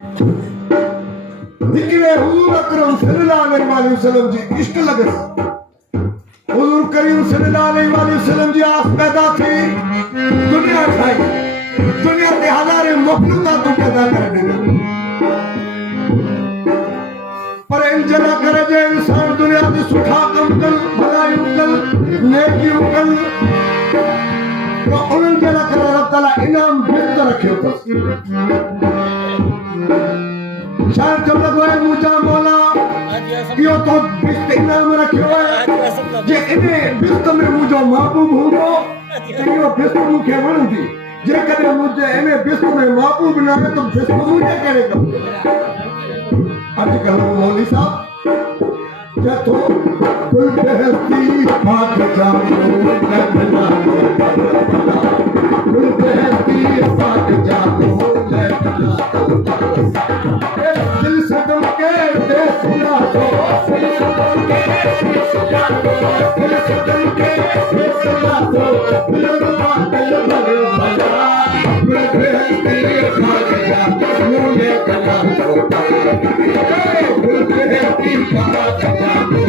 जिक्र हुजूर अकरम सल्लल्लाहु अलैहि वसल्लम जी इश्क लगे। हुजूर करीम सल्लल्लाहु अलैहि वसल्लम जी आस पैदा थी, दुनिया ठाई, दुनिया के हजारे मखलूकात पैदा कर दी। पर इंजना करे जे इंसान दुनिया की सुठा कम कर, भलाई कर, नेकी कर, तो उन्हनि जे लाइ करे अल्लाह ताला इनाम गिफ्ट रखियो अथसि। शायद जब लॻो आहे मुंहिंजा मौला इहो तो बिस्त इनाम रखियो आहे जे इन बिस्त में मुंहिंजो महबूब हूंदो त इहो बिस्त मूंखे वणंदी। जेकॾहिं मुंहिंजे इन बिस्त में महबूब न आहे त बिस्त मुंहिंजे कहिड़े कम जो। अॼुकल्ह मौली साहब जथो गुल बहती पाक जामो लगना गुल बहती पाक जामो लगना दिल सदम के देसिया दो दिल सदम के देसिया दो दिल रुबा दिल भरे भला गुल बहती पाक जामो लगना गुल बहती पाक जामो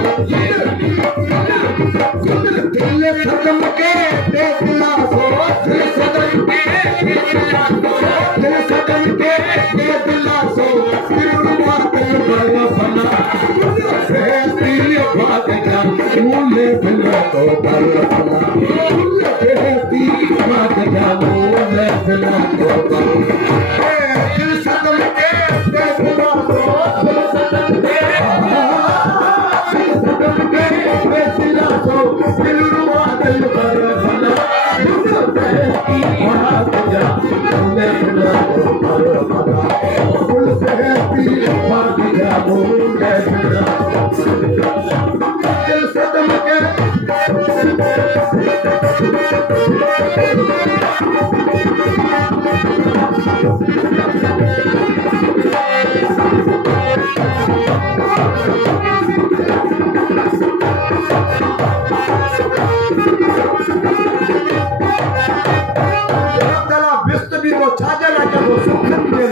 दिल सदम के देसिया दो दिल सदम के देसिया दो दिल सदम के देसिया दो दिल रुबा दिल भरे भला गुल बहती पाक जामो मुझे भला तो भला गुल बहती पाक जामो मुझे भला तो भला दिल सदम के देसिया दो दिल सदम के देसिया दो दिल रुबा दिल भरे भला गुल बहती पाक जामो मुझे भला तो भला गुल बहती पाक जामो मुझे भला दिल सदम के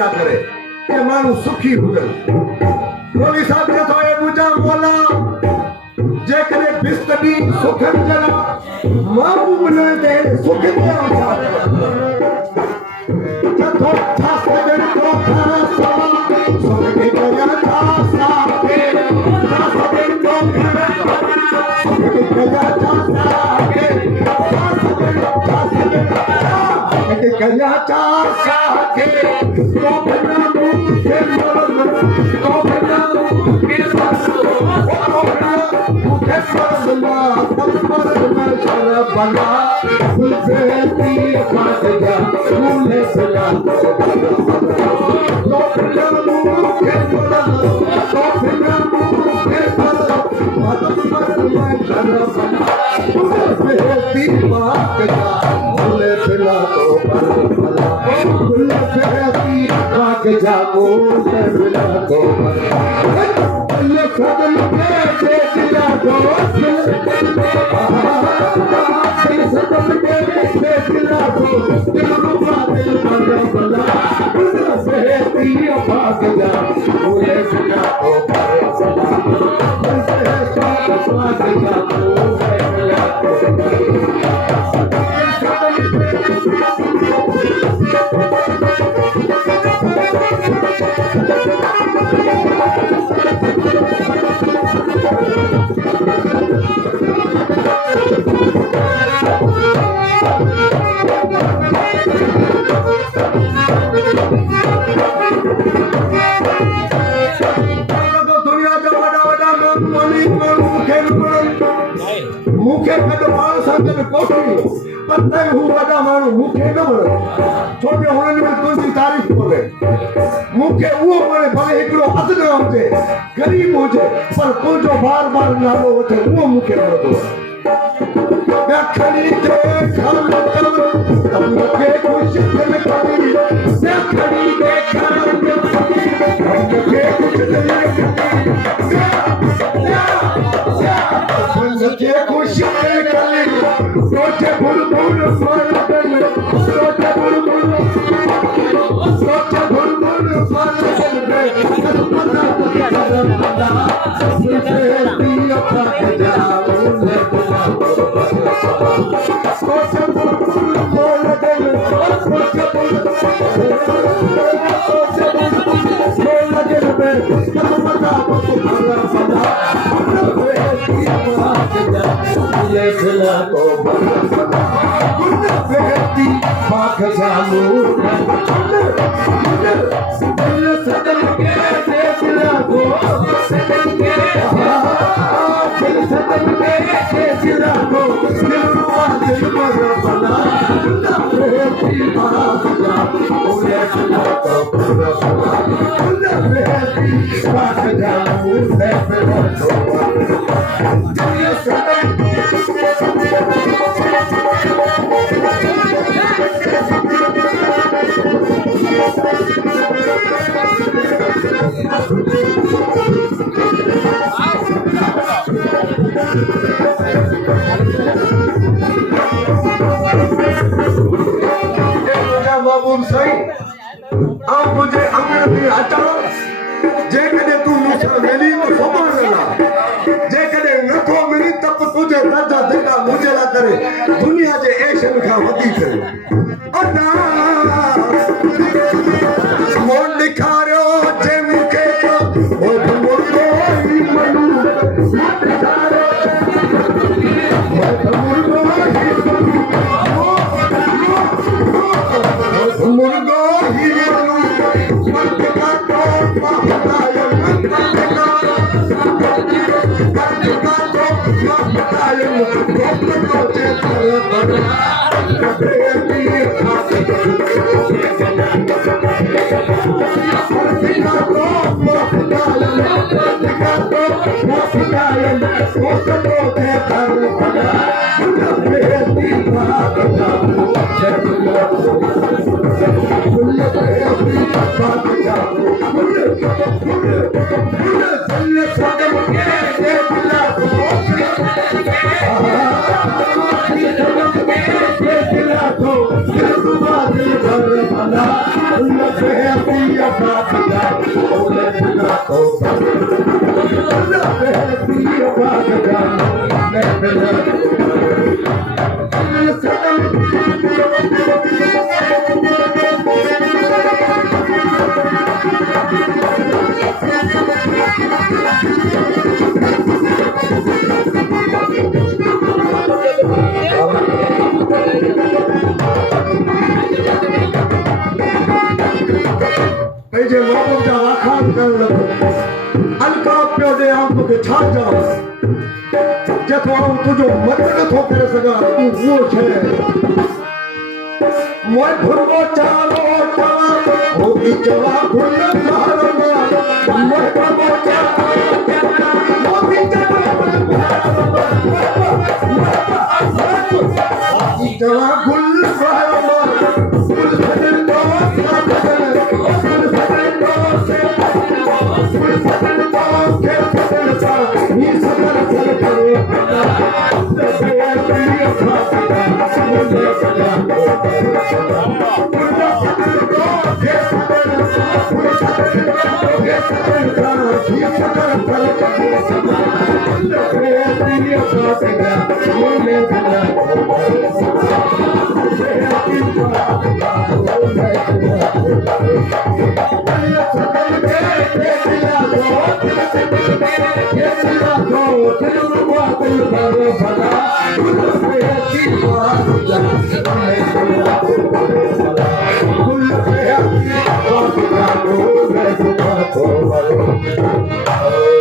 करे कि मानू सुखी हुजनि। मौलवी साहब चए थो ए मुंहिंजा मौला जेकॾहिं बिस्तड़ी सुखनि जे लाइ महबूब न ते सुख ॾियणु छा चथो छा सजण को खरा सवा सुख खे करिया छा साथे छा सजण को खरा सुख खे करिया छा साथे छा सजण करिया छा साथे तो बिना मुझे मरना तो बिना मुझे मरना तब मरना शर बना गुल बहती पाक जामो मुझे भला तो बिना मुझे मरना तो बिना मुझे मरना तब मरना शर बना गुल बहती पाक जामो मुझे भला तो भला गुल बहती पाक जामो मुझे भला तो भला दिल सदम के देसिया दो दिल सदम के देसिया दो दिल रुबा दिल भरे भला गुल बहती पाक जामो मुझे भला तो भला गुल बहती पाक जामो मुझे भला तो भला मुखे कदो माण्हू सां गॾु कोठड़ी पर न हू वॾा माण्हू मूंखे न वणे छो जो हुननि में तुंहिंजी तारीफ़ कोन्हे। मूंखे उहो वणे भले हिकिड़ो अधु न हुजे ग़रीब हुजे पर तुंहिंजो बार बार नालो वठे उहो मूंखे वणंदो आहे। खणी मूंखे ख़ुशि दिलि करी खणी मुझे खुशी कली सोचे बुलबुल सोचे बुलबुल सोचे बुलबुल मुझे अंगण में हटाओ जे कदे तू मुसा मिली तो संभालना जे कदे नथो मिली तब तुझे दर्जा देगा मुझे ला करे दुनिया जे ऐशन का वधी करे अना मोन दिखारो जे मुखे तो ओ मुर्गो ही मनु दिखारो मुर्गो ही मुर्गो ही तुझो मदद नथो करे सघां तूं उहो छे मोए भुरगो चालो चवा हो की चवा गुल बहार मोए भुरगो चालो हो की चवा गुल बहार चवा गुल बहार गुल बदल दो गुल बदल दो से गुल बदल दो के बदल सा ही सदर चल करे Oh